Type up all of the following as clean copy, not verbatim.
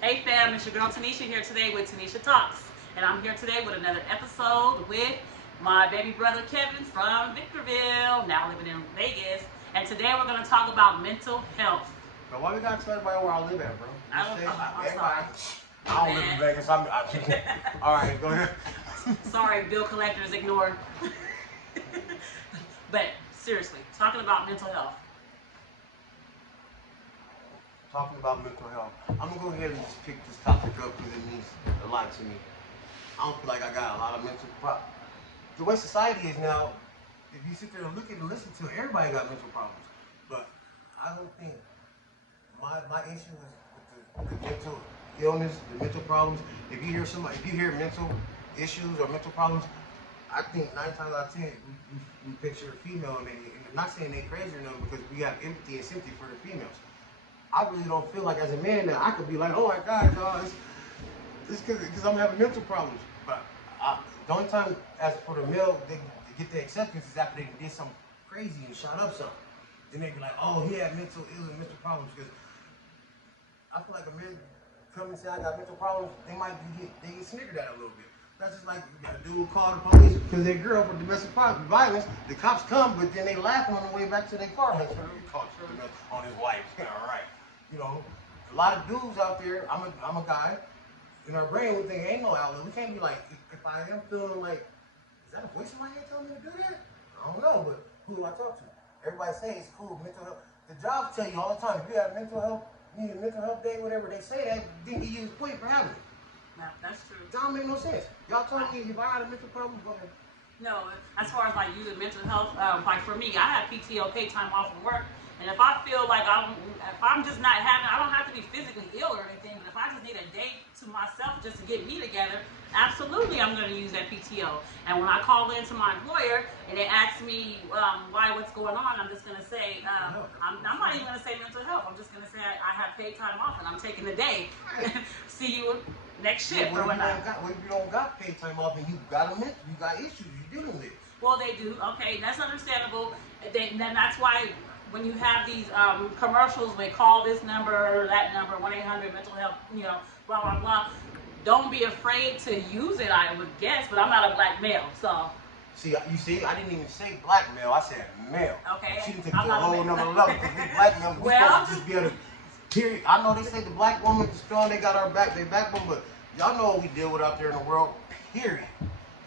Hey fam, it's your girl Tanisha here today with Tanisha Talks. And I'm here today with another episode with my baby brother Kevin from Victorville, now living in Vegas. And today we're going to talk about mental health. But why we gotta tell everybody where I live at, bro? I'm sorry. I don't live in Vegas. All right, go ahead. Sorry, bill collectors ignored. But seriously, talking about mental health. Talking about mental health. I'm gonna go ahead and just pick this topic up because it means a lot to me. I don't feel like I got a lot of mental problems. The way society is now, if you sit there and look at and listen to it, everybody got mental problems. But I don't think my issue is with the mental illness, the mental problems. If you hear mental issues or mental problems, I think 9 times out of 10 we picture a female, and I'm not saying they crazy or nothing because we have empathy and sympathy for the females. I really don't feel like as a man that I could be like, oh my God, dog, it's because I'm having mental problems. But the only time, as for the male, they get the acceptance is after they did something crazy and shot up something. Then they be like, oh, he had mental illness, mental problems. Because I feel like a man come and say I got mental problems, they get snickered at a little bit. That's just like a dude call the police because their girl for domestic violence. The cops come, but then they laughing on the way back to their car. Like, caught on his wife. All right. You know, a lot of dudes out there, I'm a guy, in our brain we think ain't no outlet. We can't be like, if I am feeling like, is that a voice in my head telling me to do that? I don't know, but who do I talk to? Everybody say it's cool, mental health. The jobs tell you all the time, if you have mental health, you need a mental health day, whatever they say that, then you use point for having it. No, that's true. That don't make no sense. Y'all told me if I had a mental problem, go ahead. No, as far as like using mental health, like for me, I have PTO, paid time off from work. And if I feel like if I'm just not having, I don't have to be physically ill or anything, but if I just need a day to myself just to get me together, absolutely I'm going to use that PTO. And when I call into my employer and they ask me what's going on, I'm just going to say, I'm not even going to say mental health. I'm just going to say I have paid time off and I'm taking the day. See you next shift or whatnot. What if you don't got paid time off and you got issues you're dealing with? Well, they do. Okay, that's understandable. Then that's why when you have these commercials, they call this number, that number, 1-800 mental health, blah blah blah. Don't be afraid to use it. I would guess, but I'm not a black male, so. See, I didn't even say black male. I said male. Okay. She didn't take it to a whole nother level because we black males. We supposed to just be able to. Period. I know they say the black woman is strong. They got our back, their backbone, but y'all know what we deal with out there in the world. Period.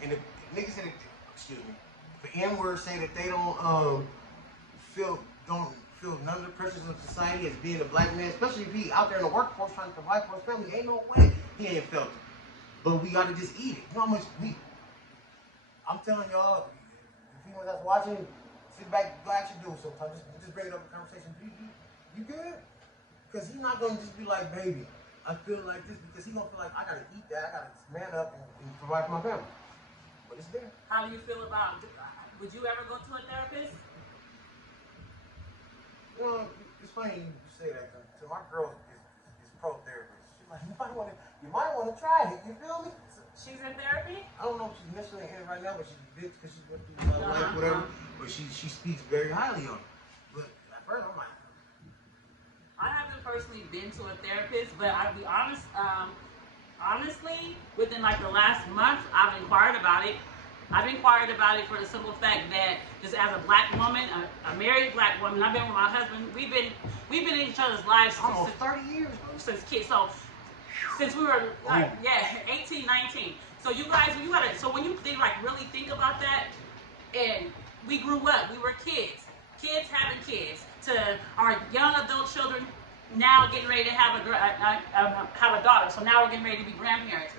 And the niggas say, excuse me, the N-word say that they don't feel none of the pressures of society as being a black man, especially if he out there in the workforce trying to provide for his family. Ain't no way he ain't felt it. But we gotta just eat it. You know how much I'm telling y'all, the people that's watching, sit back, go ask your dude sometimes. Just bring it up in conversation. You good? Because he's not gonna just be like, baby, I feel like this, because he's gonna feel like I gotta eat that, I gotta man up and provide for my family. But it's there. How do you feel about? Would you ever go to a therapist? You know, it's funny you say that because my girl is pro therapist. She's like, you might want to try it. You feel me? She's in therapy? I don't know if she's necessarily in it right now, but she's because she's went through life, whatever. But she speaks very highly on it. But at first, I'm like, I haven't personally been to a therapist, but I'll be honest. Honestly, within like the last month, I've inquired about it. I've inquired about it for the simple fact that just as a black woman, a married black woman, I've been with my husband. We've been in each other's lives almost 30 years, since kids. So since we were 18, 19. So you guys, when you think like really think about that, and we grew up, we were kids having kids, to our young adult children now getting ready to have a daughter. So now we're getting ready to be grandparents.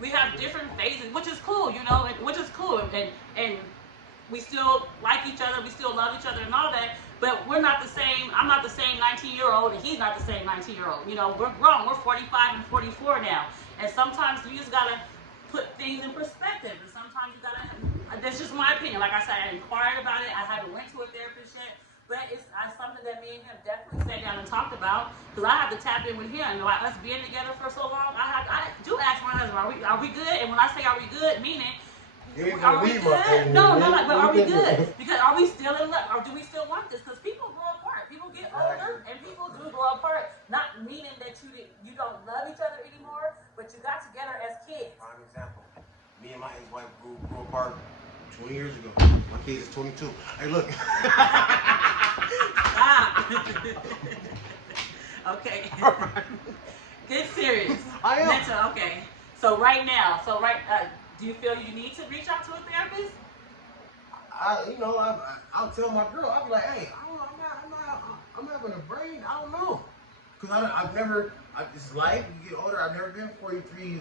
We have different phases, which is cool, which is cool, and we still like each other, we still love each other and all that, but we're not the same. I'm not the same 19-year-old, and he's not the same 19-year-old. We're grown. We're 45 and 44 now, and sometimes you just gotta put things in perspective, and sometimes you gotta. That's just my opinion. Like I said, I inquired about it. I haven't went to a therapist yet. But it's something that me and him definitely sat down and talked about, because I have to tap in with him. And like us being together for so long, I do ask my husband, are we good? And when I say are we good, meaning, are we good? No, but are we good? Because are we still in love? Or do we still want this? Because people grow apart. People get older, and people do grow apart. Not meaning that you don't love each other and my ex-wife grew apart 20 years ago. My kid is 22. Hey, look. Stop. Okay. Get serious. I am. Mental, okay. So right now, do you feel you need to reach out to a therapist? I'll tell my girl. I'll be like, hey, I'm having a brain. I don't know. Because it's life. You get older. I've never been 43. You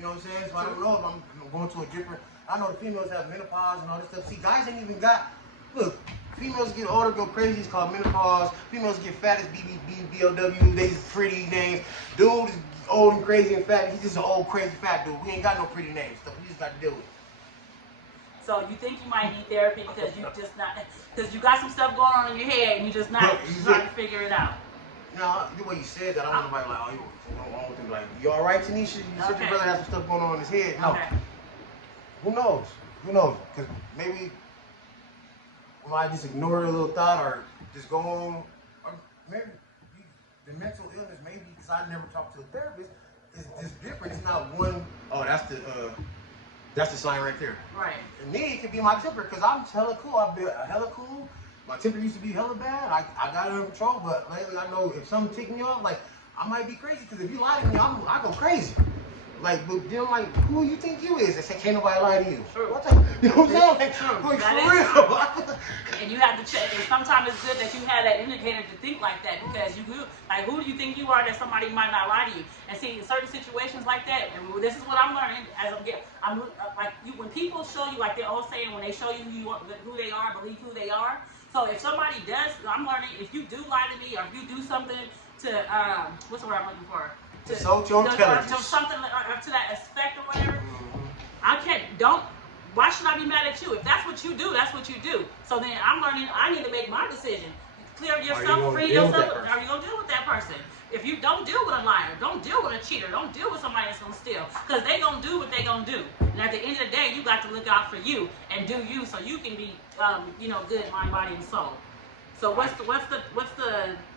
know what I'm saying? So I don't know if I'm going to a different. I know the females have menopause and all this stuff. See, guys ain't even got. Look, females get older, go crazy. It's called menopause. Females get fat as BLW. They just pretty names. Dude is old and crazy and fat. He's just an old crazy fat dude. We ain't got no pretty names. Stuff we just got to deal with it. So you think you might need therapy because you got some stuff going on in your head and you just not trying to figure it out. Now, the way you said that, I want nobody like, oh, you want to be like, you all right, Tanisha? You said your brother has some stuff going on in his head. No. Okay. Who knows? Who knows? Because maybe we might just ignore a little thought or just go on. Or maybe the mental illness, maybe because I never talked to a therapist, is just different. It's not one, oh, that's the sign right there. Right. And me, it could be my temper because I'm hella cool. I've been hella cool. My temper used to be hella bad. I got it under control, but lately I know if something tick me off, like I might be crazy because if you lie to me, I go crazy. Like, but then like, who you think you is? They say can't nobody lie to you. True. What the, you know what I'm saying? Like for real. And you have to check. And sometimes it's good that you have that indicator to think like that because you do. Like, who do you think you are that somebody might not lie to you? And see, in certain situations like that, and this is what I'm learning as I'm like when people show you, like they're all saying, when they show you who they are, believe who they are. So if somebody does, I'm learning, if you do lie to me or if you do something to, what's the word I'm looking for? To something to that aspect or whatever, why should I be mad at you? If that's what you do, that's what you do. So then I'm learning, I need to make my decision. Clear yourself, free yourself. Are you going to deal with that person? If you don't deal with a liar, don't deal with a cheater, don't deal with somebody that's going to steal. Because they going to do what they going to do. And at the end of the day, you got to look out for you and do you so you can be, good mind, body, and soul. So what's the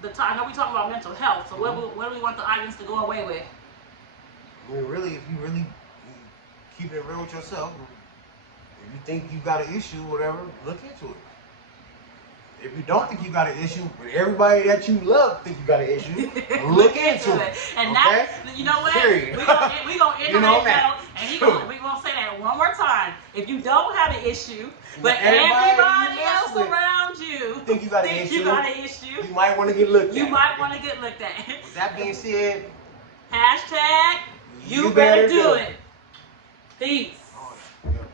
time? I know we talking about mental health. So what do we want the audience to go away with? I mean, really, if you really keep it real with yourself, if you think you got an issue, whatever, look into it. If you don't think you got an issue, but everybody that you love think you got an issue, look into it. And okay? you know what? Period. We gonna iterate that, and we gonna say that one more time. If you don't have an issue, but everybody else around you think you got an issue, you might want to get looked at. You might want to get looked at. With that being said, hashtag you better do it. Peace. Oh, yep.